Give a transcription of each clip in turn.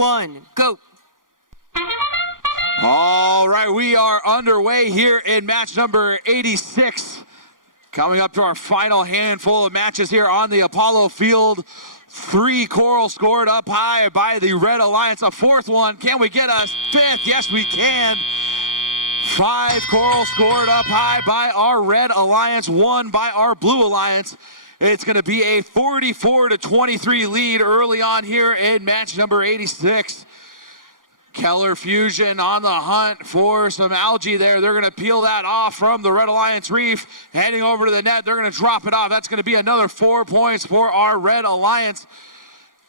1, go. All right, we are underway here in match number 86. Coming up to our final handful of matches here on the Apollo field. 3 coral scored up high by the Red Alliance. A 4th one. Can we get a 5th? Yes, we can. 5 coral scored up high by our Red Alliance, 1 by our Blue Alliance. It's going to be a 44-23 lead early on here in match number 86. Keller Fusion on the hunt for some algae there. They're going to peel that off from the Red Alliance reef. Heading over to the net, they're going to drop it off. That's going to be another 4 points for our Red Alliance.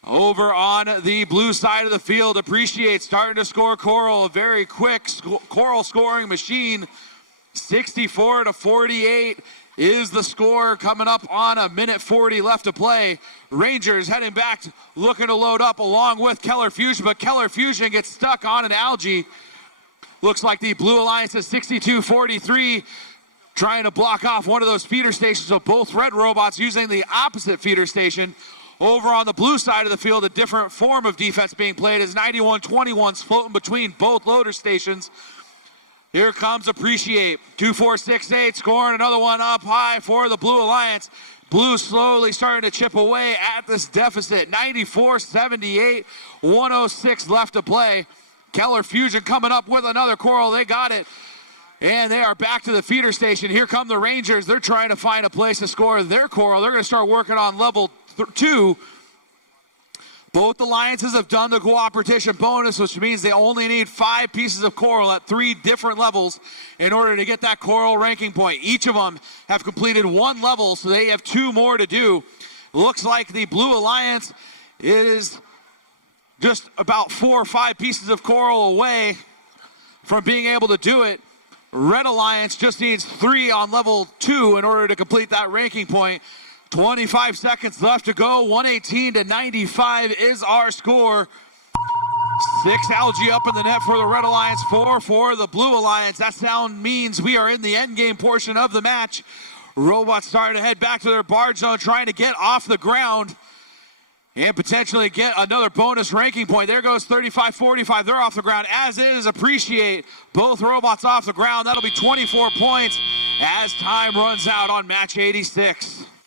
Over on the blue side of the field, Appreciate starting to score coral. A very quick coral scoring machine. 64-48 is the score, coming up on a minute 40 left to play. Rangers heading back, looking to load up along with Keller Fusion, but Keller Fusion gets stuck on an algae. Looks like the Blue Alliance is 62-43, trying to block off one of those feeder stations. So both red robots using the opposite feeder station. Over on the blue side of the field, a different form of defense being played as 91-21's floating between both loader stations. Here comes Appreciate. 2-4-6-8, scoring another one up high for the Blue Alliance. Blue slowly starting to chip away at this deficit. 94-78, 106 left to play. Keller Fusion coming up with another coral. They got it. And they are back to the feeder station. Here come the Rangers. They're trying to find a place to score their coral. They're going to start working on level 2. Both alliances have done the cooperation bonus, which means they only need 5 pieces of coral at 3 different levels in order to get that coral ranking point. Each of them have completed 1 level, so they have 2 more to do. Looks like the Blue Alliance is just about 4 or 5 pieces of coral away from being able to do it. Red Alliance just needs 3 on level 2 in order to complete that ranking point. 25 seconds left to go. 118-95 is our score. 6 algae up in the net for the Red Alliance, 4 for the Blue Alliance. That sound means we are in the end game portion of the match. Robots starting to head back to their barge zone, trying to get off the ground and potentially get another bonus ranking point. There goes 35-45. They're off the ground, as is Appreciate. Both robots off the ground. That'll be 24 points as time runs out on match 86.